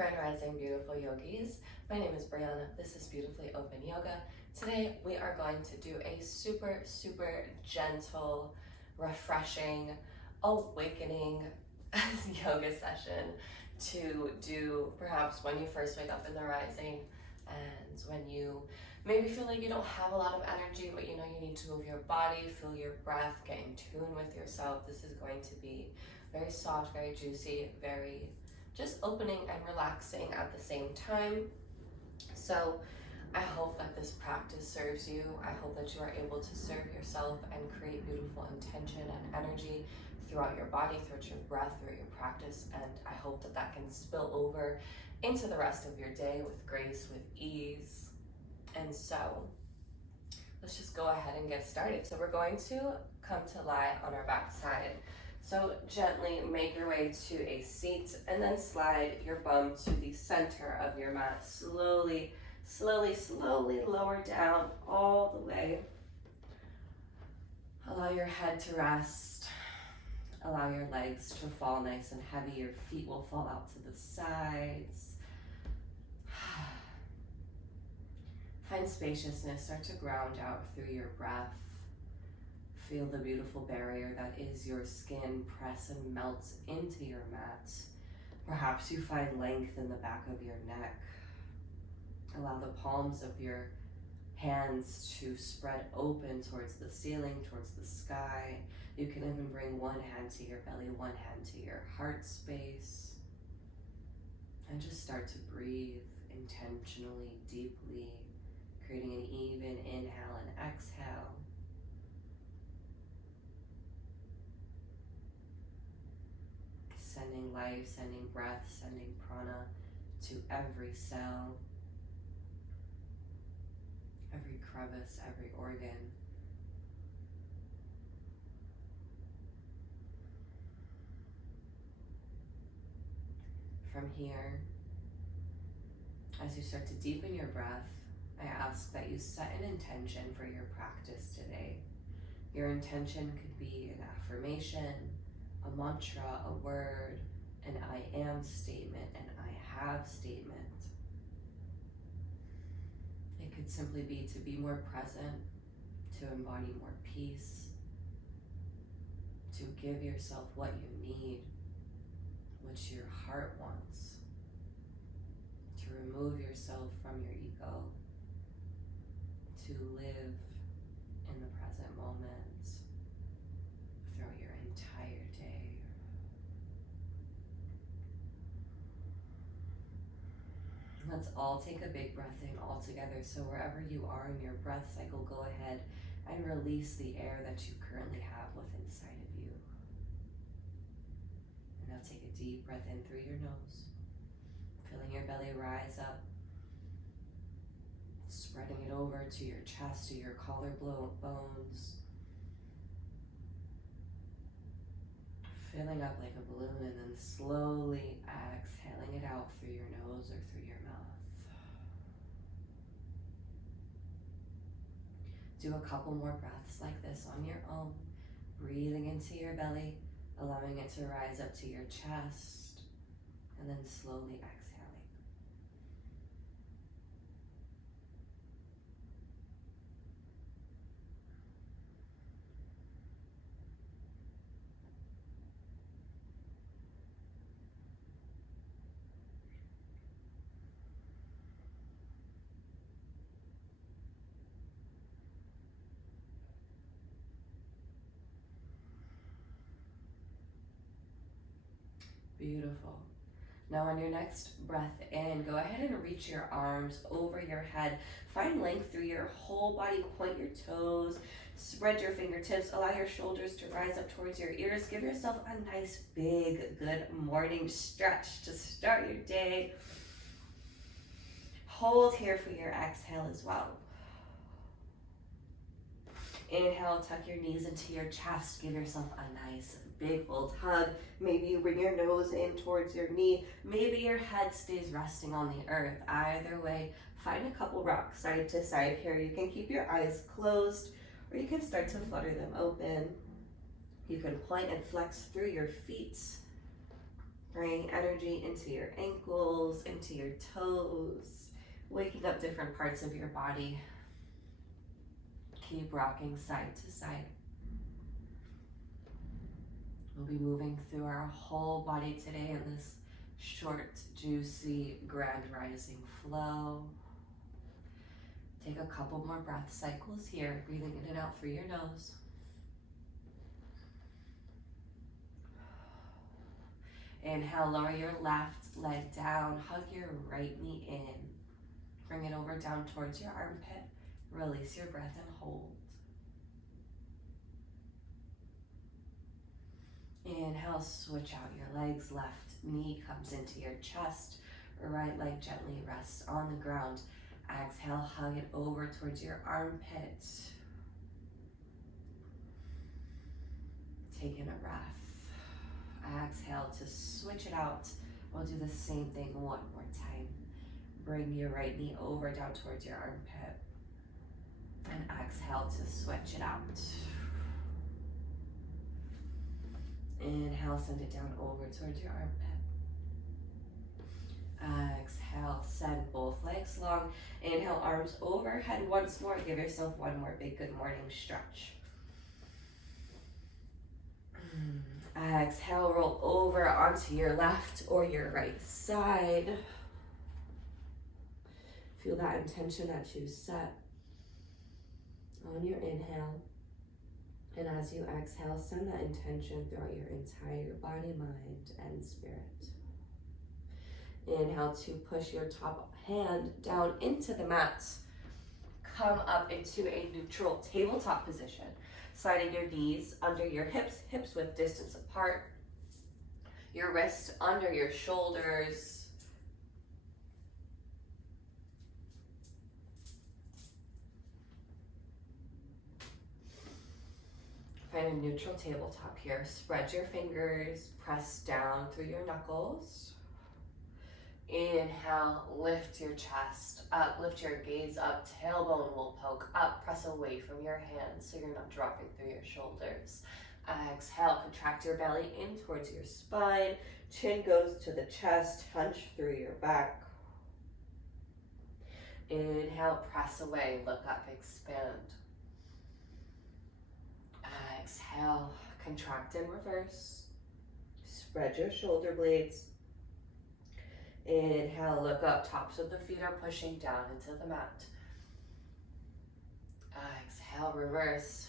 Grand Rising, beautiful yogis. My name is Brianna. This is Beautifully Open Yoga. Today we are going to do a super gentle, refreshing, awakening yoga session to do perhaps when you first wake up in the rising and when you maybe feel like you don't have a lot of energy, but you know you need to move your body, feel your breath, get in tune with yourself. This is going to be very soft, very juicy, very just opening and relaxing at the same time. So I hope that this practice serves you. I hope that you are able to serve yourself and create beautiful intention and energy throughout your body, throughout your breath, throughout your practice. And I hope that that can spill over into the rest of your day with grace, with ease. And so let's just go ahead and get started. So we're going to come to lie on our back side. So gently make your way to a seat and then slide your bum to the center of your mat. Slowly lower down all the way. Allow your head to rest. Allow your legs to fall nice and heavy. Your feet will fall out to the sides. Find spaciousness. Start to ground out through your breath. Feel the beautiful barrier that is your skin press and melt into your mat. Perhaps you find length in the back of your neck. Allow the palms of your hands to spread open towards the ceiling, towards the sky. You can even bring one hand to your belly, one hand to your heart space. And just start to breathe intentionally, deeply, creating an even inhale and exhale. Sending life, sending breath, sending prana to every cell, every crevice, every organ. From here, as you start to deepen your breath, I ask that you set an intention for your practice today. Your intention could be an affirmation, a mantra, a word, an I am statement, an I have statement. It could simply be to be more present, to embody more peace, to give yourself what you need, what your heart wants, to remove yourself from your ego, to live in the present moment throughout your entire day. Let's all take a big breath in all together. So wherever you are in your breath cycle, go ahead and release the air that you currently have within inside of you. And now take a deep breath in through your nose, feeling your belly rise up, spreading it over to your chest, to your collarbones, filling up like a balloon, and then slowly exhaling it out through your nose or through your mouth. Do a couple more breaths like this on your own, breathing into your belly, allowing it to rise up to your chest, and then slowly exhaling. Beautiful. Now on your next breath in, go ahead and reach your arms over your head. Find length through your whole body. Point your toes, spread your fingertips, allow your shoulders to rise up towards your ears. Give yourself a nice, big, good morning stretch to start your day. Hold here for your exhale as well. Inhale, tuck your knees into your chest. Give yourself a nice big old hug. Maybe you bring your nose in towards your knee. Maybe your head stays resting on the earth. Either way, find a couple rocks side to side here. You can keep your eyes closed or you can start to flutter them open. You can point and flex through your feet Bringing energy into your ankles, into your toes, waking up different parts of your body. Keep rocking side to side. We'll be moving through our whole body today in this short, juicy, grand rising flow. Take a couple more breath cycles here, breathing in and out through your nose. Inhale, lower your left leg down, hug your right knee in. Bring it over down towards your armpit. Release your breath and hold. Inhale, switch out your legs. Left knee comes into your chest. Right leg gently rests on the ground. Exhale, hug it over towards your armpit. Taking a breath. Exhale to switch it out. We'll do the same thing one more time. Bring your right knee over down towards your armpit. And exhale to switch it out. Inhale, send it down over towards your armpit. Exhale, send both legs long. Inhale, arms overhead once more. Give yourself one more big good morning stretch. Exhale, roll over onto your left or your right side. Feel that intention that you set on your inhale. And as you exhale, send that intention throughout your entire body, mind, and spirit. Inhale to push your top hand down into the mat. Come up into a neutral tabletop position. Sliding your knees under your hips, hips width distance apart. Your wrists under your shoulders. Find a neutral tabletop here. Spread your fingers, press down through your knuckles. Inhale, lift your chest up, lift your gaze up, tailbone will poke up, press away from your hands so you're not dropping through your shoulders. Exhale, contract your belly in towards your spine, chin goes to the chest, hunch through your back. Inhale, press away, look up, expand. Exhale, contract in reverse, spread your shoulder blades. Inhale, look up, tops of the feet are pushing down into the mat. Exhale, reverse.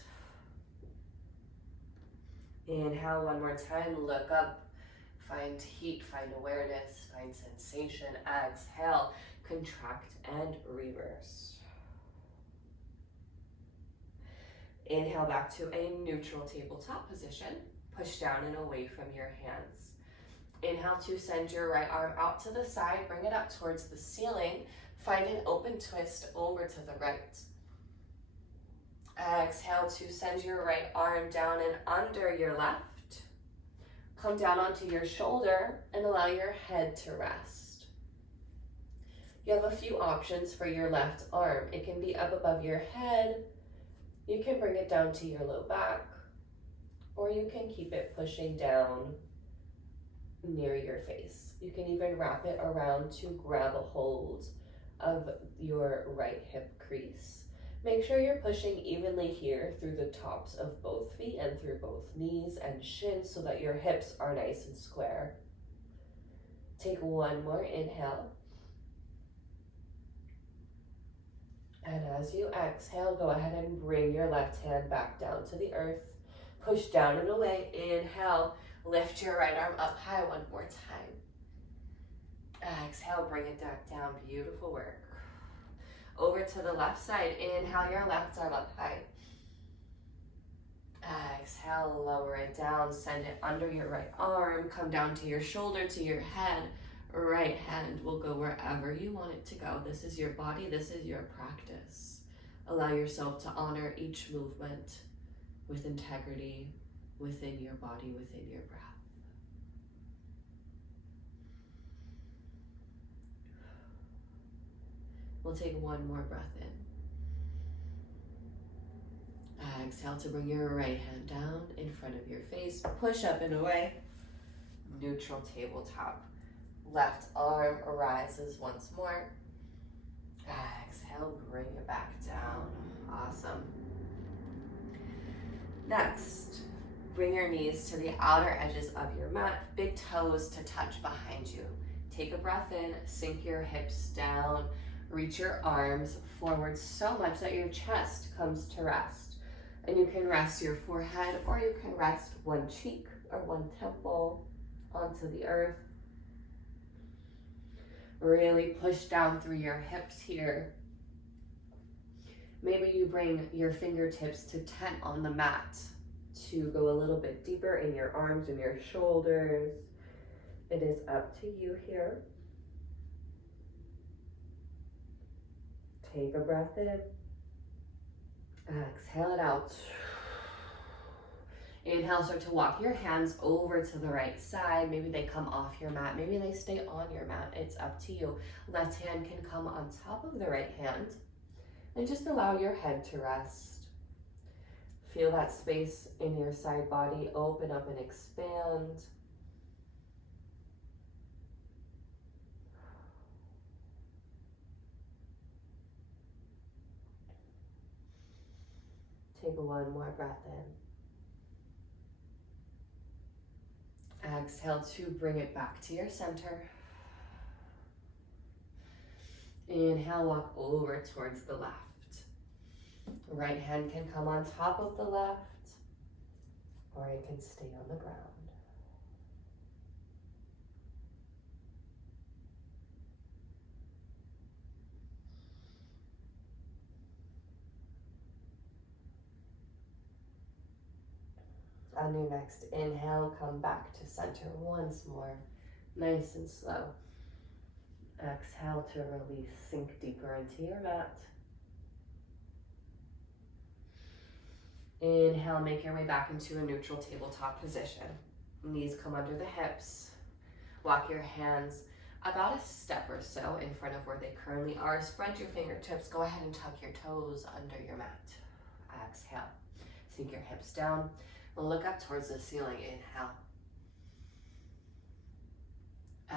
Inhale, one more time, look up, find heat, find awareness, find sensation. Exhale, contract and reverse. Inhale, back to a neutral tabletop position. Push down and away from your hands. Inhale to send your right arm out to the side, bring it up towards the ceiling. Find an open twist over to the right. Exhale to send your right arm down and under your left. Come down onto your shoulder and allow your head to rest. You have a few options for your left arm. It can be up above your head. You can bring it down to your low back, or you can keep it pushing down near your face. You can even wrap it around to grab a hold of your right hip crease. Make sure you're pushing evenly here through the tops of both feet and through both knees and shins so that your hips are nice and square. Take one more inhale. And as you exhale, go ahead and bring your left hand back down to the earth. Push down and away. Inhale. Lift your right arm up high one more time. Exhale, bring it back down. Beautiful work. Over to the left side. Inhale your left arm up high. Exhale, lower it down. Send it under your right arm. Come down to your shoulder, to your head. Right hand will go wherever you want it to go. This is your body. This is your practice. Allow yourself to honor each movement with integrity, within your body, within your breath. We'll take one more breath in. Exhale to bring your right hand down in front of your face. Push up and away. neutral tabletop. Left arm rises once more. Exhale, bring it back down. Awesome. Next, bring your knees to the outer edges of your mat, big toes to touch behind you. Take a breath in, sink your hips down, reach your arms forward so much that your chest comes to rest. And you can rest your forehead, or you can rest one cheek or one temple onto the earth. Really push down through your hips here. Maybe you bring your fingertips to tent on the mat to go a little bit deeper in your arms and your shoulders. It is up to you here. Take a breath in. Exhale it out. Inhale, start to walk your hands over to the right side. Maybe they come off your mat. Maybe they stay on your mat. It's up to you. Left hand can come on top of the right hand. And just allow your head to rest. Feel that space in your side body open up and expand. Take one more breath in. Exhale to bring it back to your center. Inhale, walk over towards the left. Right hand can come on top of the left, or it can stay on the ground. On your next inhale, come back to center once more, nice and slow. Exhale to release, sink deeper into your mat. Inhale, make your way back into a neutral tabletop position. Knees come under the hips. Walk your hands about a step or so in front of where they currently are. Spread your fingertips. Go ahead and tuck your toes under your mat. Exhale. Sink your hips down. Look up towards the ceiling. Inhale.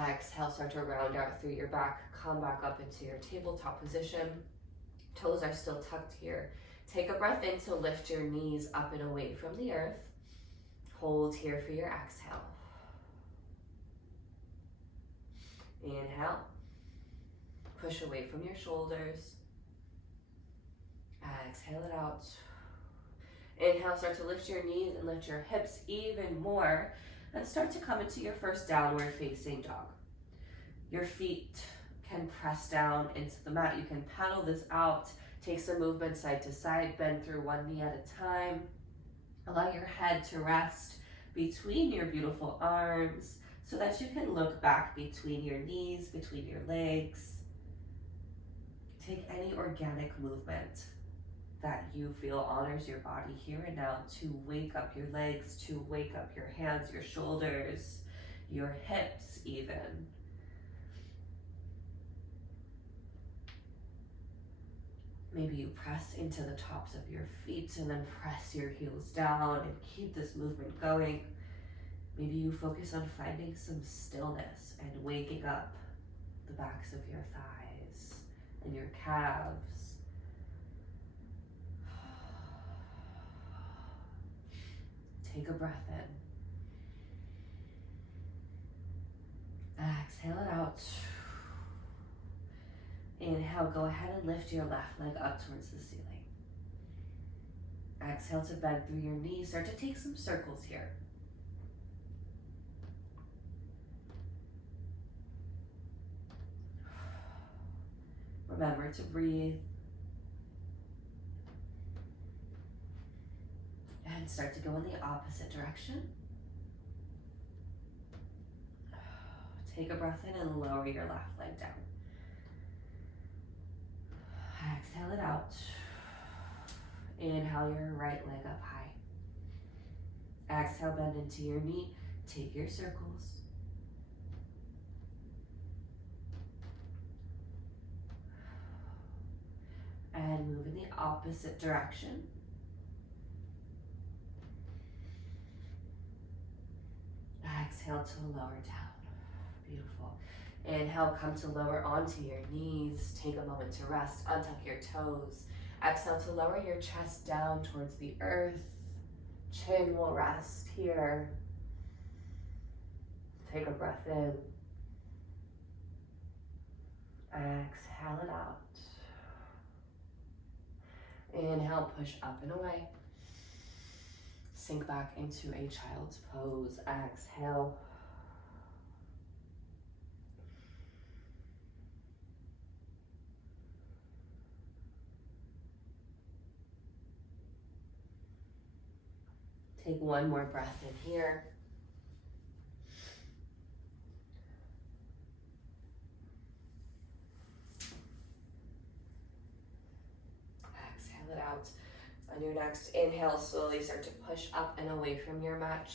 Exhale, start to round out through your back. Come back up into your tabletop position. Toes are still tucked here. Take a breath in to lift your knees up and away from the earth. Hold here for your exhale. Inhale. Push away from your shoulders. Exhale it out. Inhale, start to lift your knees and lift your hips even more. And start to come into your first downward facing dog. Your feet can press down into the mat. You can paddle this out. Take some movement side to side. Bend through one knee at a time. Allow your head to rest between your beautiful arms so that you can look back between your knees, between your legs. Take any organic movement that you feel honors your body here and now to wake up your legs, to wake up your hands, your shoulders, your hips even. Maybe you press into the tops of your feet and then press your heels down and keep this movement going. Maybe you focus on finding some stillness and waking up the backs of your thighs and your calves. Take a breath in. Exhale it out. Inhale, go ahead and lift your left leg up towards the ceiling. Exhale to bend through your knees. Start to take some circles here. Remember to breathe. And start to go in the opposite direction. Take a breath in and lower your left leg down. Exhale it out. Inhale your right leg up high. Exhale, bend into your knee. Take your circles. And move in the opposite direction. Exhale to lower down. Beautiful. Inhale, come to lower onto your knees. Take a moment to rest. Untuck your toes. Exhale to lower your chest down towards the earth. Chin will rest here. Take a breath in. Exhale it out. Inhale, push up and away. Sink back into a child's pose. Exhale. Take one more breath in here. Exhale it out. On your next inhale, slowly start to push up and away from your mat.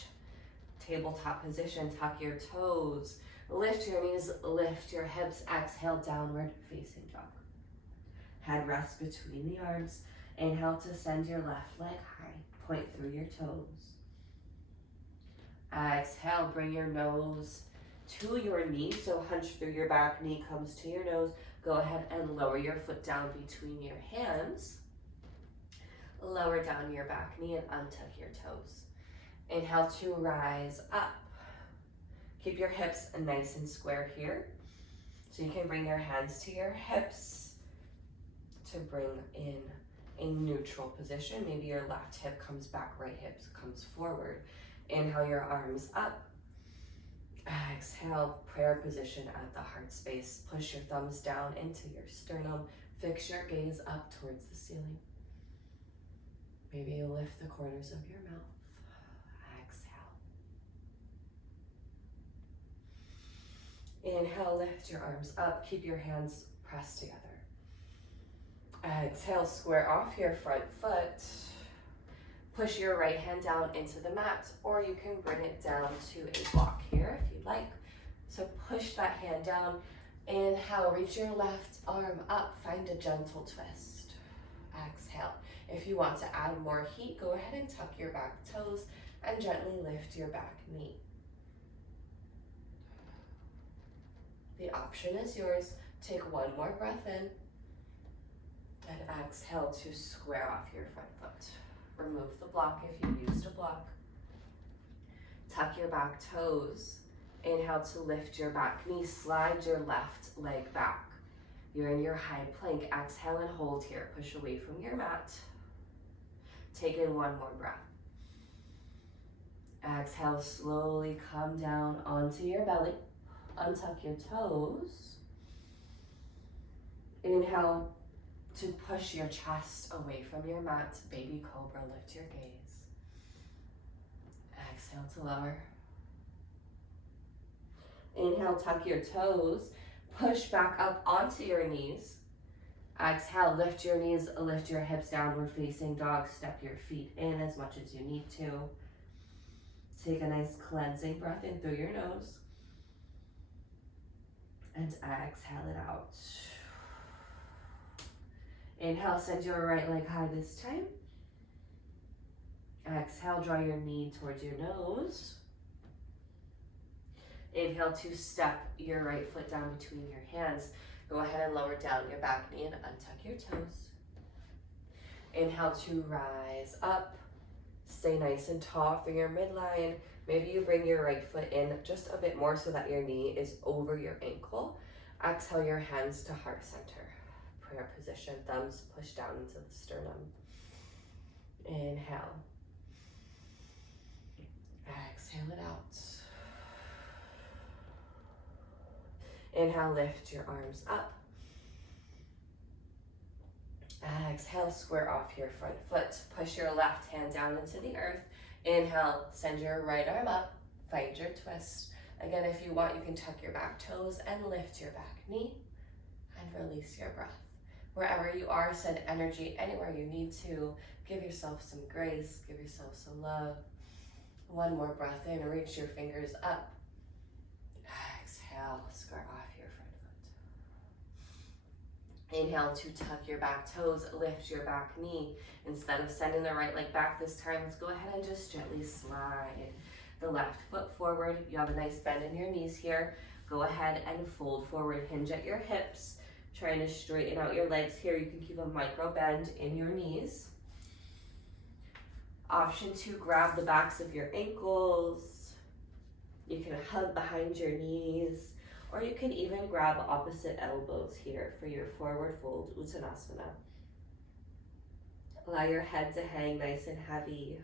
Tabletop position, tuck your toes. Lift your knees, lift your hips. Exhale, downward facing dog. Head rests between the arms. Inhale to send your left leg high. Point through your toes. Exhale, bring your nose to your knee. So hunch through your back, knee comes to your nose. Go ahead and lower your foot down between your hands. Lower down your back knee and untuck your toes. Inhale to rise up. Keep your hips nice and square here. So you can bring your hands to your hips to bring in a neutral position. Maybe your left hip comes back, right hip comes forward. Inhale your arms up. Exhale, prayer position at the heart space. Push your thumbs down into your sternum. Fix your gaze up towards the ceiling. Maybe you lift the corners of your mouth. Exhale. Inhale, lift your arms up. Keep your hands pressed together. Exhale, square off your front foot. Push your right hand down into the mat, or you can bring it down to a block here if you'd like. So push that hand down. Inhale, reach your left arm up. Find a gentle twist. Exhale. If you want to add more heat, go ahead and tuck your back toes and gently lift your back knee. The option is yours. Take one more breath in and exhale to square off your front foot. Remove the block if you used a block. Tuck your back toes. Inhale to lift your back knee. Slide your left leg back. You're in your high plank. Exhale and hold here. Push away from your mat. Take in one more breath. Exhale, slowly come down onto your belly. Untuck your toes. Inhale to push your chest away from your mat. Baby cobra, lift your gaze. Exhale to lower. Inhale, tuck your toes. Push back up onto your knees. Exhale, lift your knees, lift your hips, downward facing dog. Step your feet in as much as you need to. Take a nice cleansing breath in through your nose. And exhale it out. Inhale, send your right leg high this time. Exhale, draw your knee towards your nose. Inhale to step your right foot down between your hands. Go ahead and lower down your back knee and untuck your toes. Inhale to rise up. Stay nice and tall through your midline. Maybe you bring your right foot in just a bit more so that your knee is over your ankle. Exhale your hands to heart center. Prayer position, thumbs push down into the sternum. Inhale. Exhale it out. Inhale, lift your arms up. Exhale, square off your front foot. Push your left hand down into the earth. Inhale, send your right arm up. Find your twist. Again, if you want, you can tuck your back toes and lift your back knee and release your breath. Wherever you are, send energy anywhere you need to. Give yourself some grace, give yourself some love. One more breath in, reach your fingers up. Exhale, square off your front foot. Inhale to tuck your back toes, lift your back knee. Instead of sending the right leg back this time, let's go ahead and just gently slide the left foot forward. You have a nice bend in your knees here. Go ahead and fold forward, hinge at your hips, trying to straighten out your legs here. You can keep a micro bend in your knees. Option 2, grab the backs of your ankles. You can hug behind your knees, or you can even grab opposite elbows here for your forward fold Uttanasana. Allow your head to hang nice and heavy.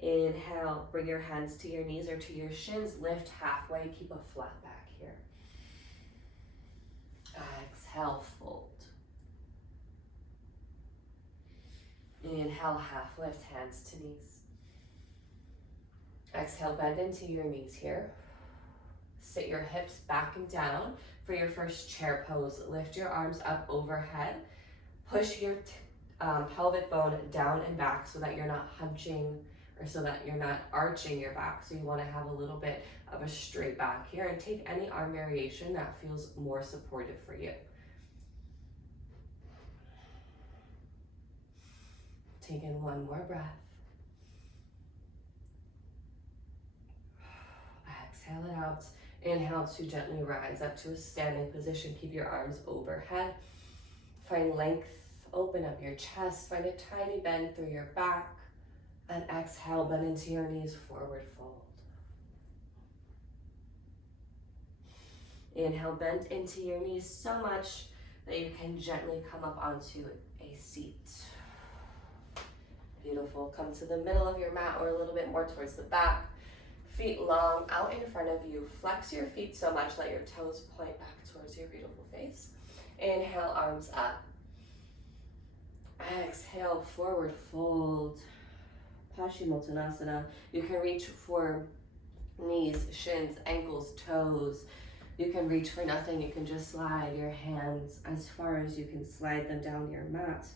Inhale, bring your hands to your knees or to your shins, lift halfway, keep a flat back here. Exhale, fold. Inhale, half lift, hands to knees. Exhale, bend into your knees here. Sit your hips back and down. For your first chair pose, lift your arms up overhead. Push your pelvic bone down and back so that you're not hunching or so that you're not arching your back. So you want to have a little bit of a straight back here, and take any arm variation that feels more supportive for you. Take in one more breath. Exhale it out. Inhale to gently rise up to a standing position. Keep your arms overhead. Find length, open up your chest. Find a tiny bend through your back. And exhale, bend into your knees, forward fold. Inhale, bend into your knees so much that you can gently come up onto a seat. Beautiful. Come to the middle of your mat or a little bit more towards the back. Feet long out in front of you. Flex your feet so much that your toes point back towards your beautiful face. Inhale, arms up. Exhale, forward fold. Paschimottanasana. You can reach for knees, shins, ankles, toes. You can reach for nothing. You can just slide your hands as far as you can slide them down your mat.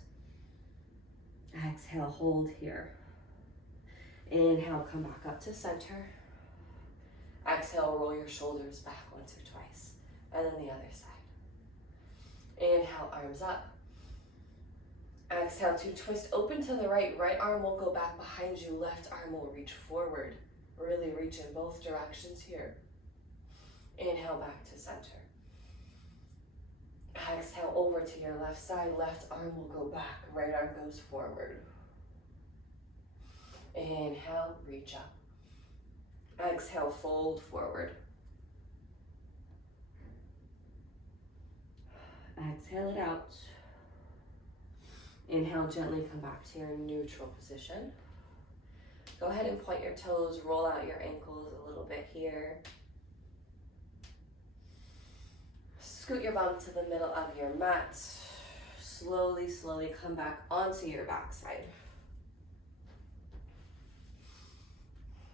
Exhale, hold here. Inhale, come back up to center. Exhale, roll your shoulders back once or twice. And then the other side. Inhale, arms up. Exhale to twist open to the right. Right arm will go back behind you. Left arm will reach forward. Really reach in both directions here. Inhale, back to center. Exhale, over to your left side. Left arm will go back. Right arm goes forward. Inhale, reach up. Exhale, fold forward. Exhale it out. Inhale, gently come back to your neutral position. Go ahead and point your toes, roll out your ankles a little bit here. Scoot your bum to the middle of your mat. Slowly, slowly come back onto your backside.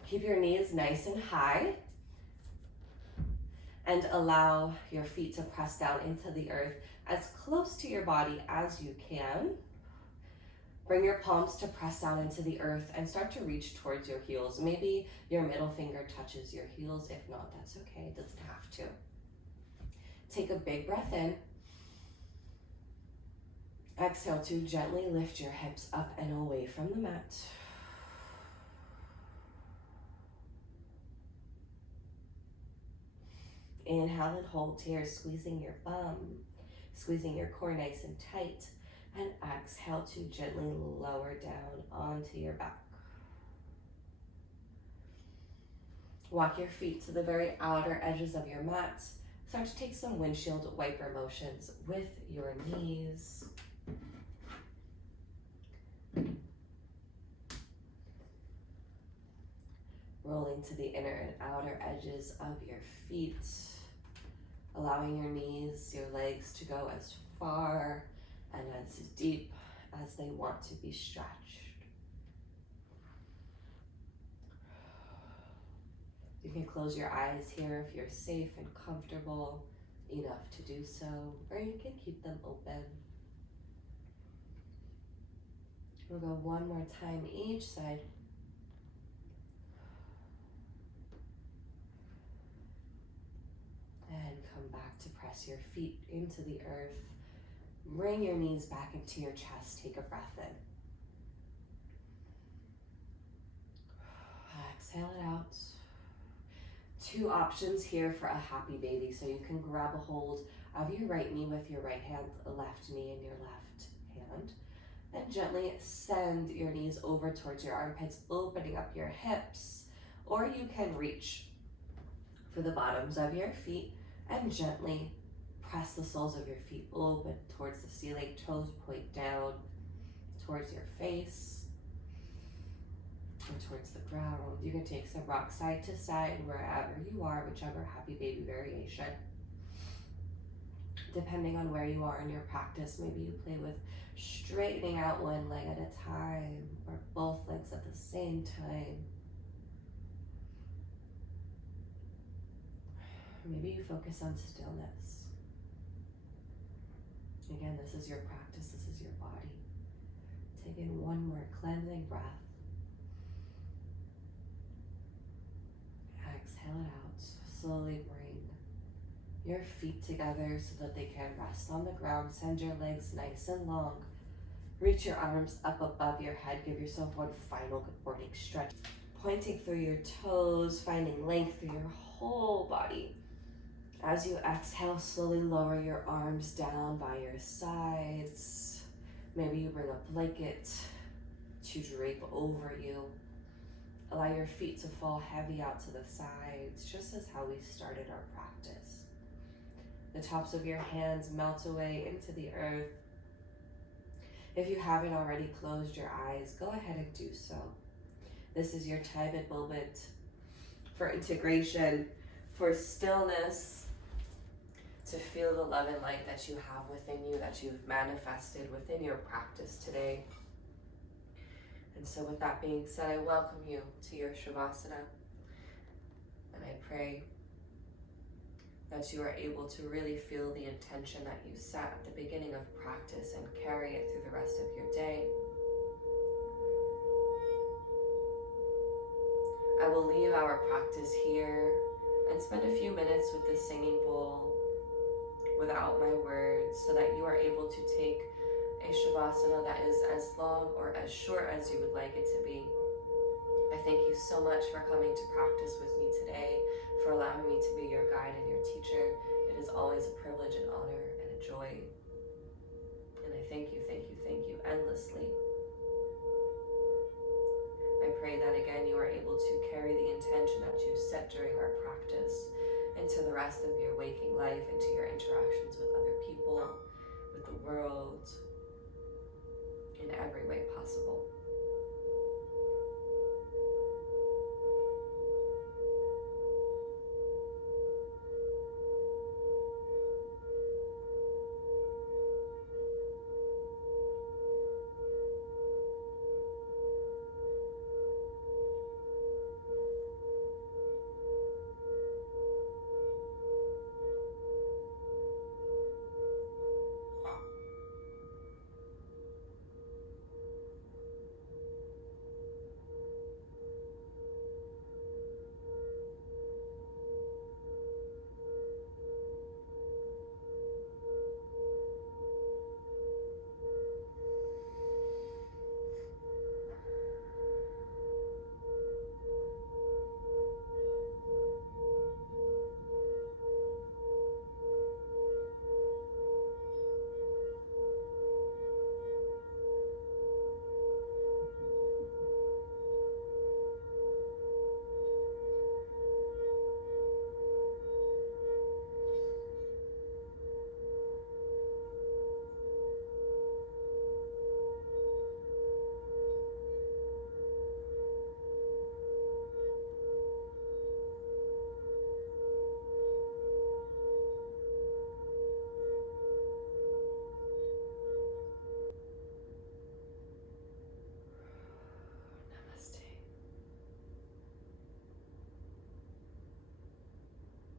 Keep your knees nice and high and allow your feet to press down into the earth as close to your body as you can. Bring your palms to press down into the earth and start to reach towards your heels. Maybe your middle finger touches your heels. If not, that's okay. It doesn't have to. Take a big breath in. Exhale to gently lift your hips up and away from the mat. Inhale and hold here, squeezing your bum, squeezing your core nice and tight. And exhale to gently lower down onto your back. Walk your feet to the very outer edges of your mat. Start to take some windshield wiper motions with your knees. Rolling to the inner and outer edges of your feet. Allowing your knees, your legs to go as far and as deep as they want to be stretched. You can close your eyes here if you're safe and comfortable enough to do so, or you can keep them open. We'll go one more time each side. And come back to press your feet into the earth. Bring your knees back into your chest. Take a breath in. exhale it out. Two options here for a happy baby. So you can grab a hold of your right knee with your right hand, left knee in your left hand. And gently send your knees over towards your armpits, opening up your hips. Or you can reach for the bottoms of your feet and gently press the soles of your feet open towards the ceiling, toes point down towards your face or towards the ground. You can take some rock side to side wherever you are, whichever happy baby variation. Depending on where you are in your practice, maybe you play with straightening out one leg at a time or both legs at the same time. Maybe you focus on stillness. Again, this is your practice, this is your body. Take in one more cleansing breath. Exhale it out. Slowly bring your feet together so that they can rest on the ground. Send your legs nice and long. Reach your arms up above your head. Give yourself one final good morning stretch. Pointing through your toes, finding length through your whole body. As you exhale, slowly lower your arms down by your sides. Maybe you bring a blanket to drape over you. Allow your feet to fall heavy out to the sides, just as how we started our practice. The tops of your hands melt away into the earth. If you haven't already closed your eyes, go ahead and do so. This is your time and moment for integration, for stillness, to feel the love and light that you have within you, that you've manifested within your practice today. And so with that being said, I welcome you to your Shavasana. And I pray that you are able to really feel the intention that you set at the beginning of practice and carry it through the rest of your day. I will leave our practice here and spend a few minutes with the singing bowl without my words, so that you are able to take a Shavasana that is as long or as short as you would like it to be. I thank you so much for coming to practice with me today, for allowing me to be your guide and your teacher. It is always a privilege and honor and a joy. And I thank you endlessly. I pray that again you are able to carry the intention that you set during our practice into the rest of your waking life, into your interactions with other people, with the world, in every way possible.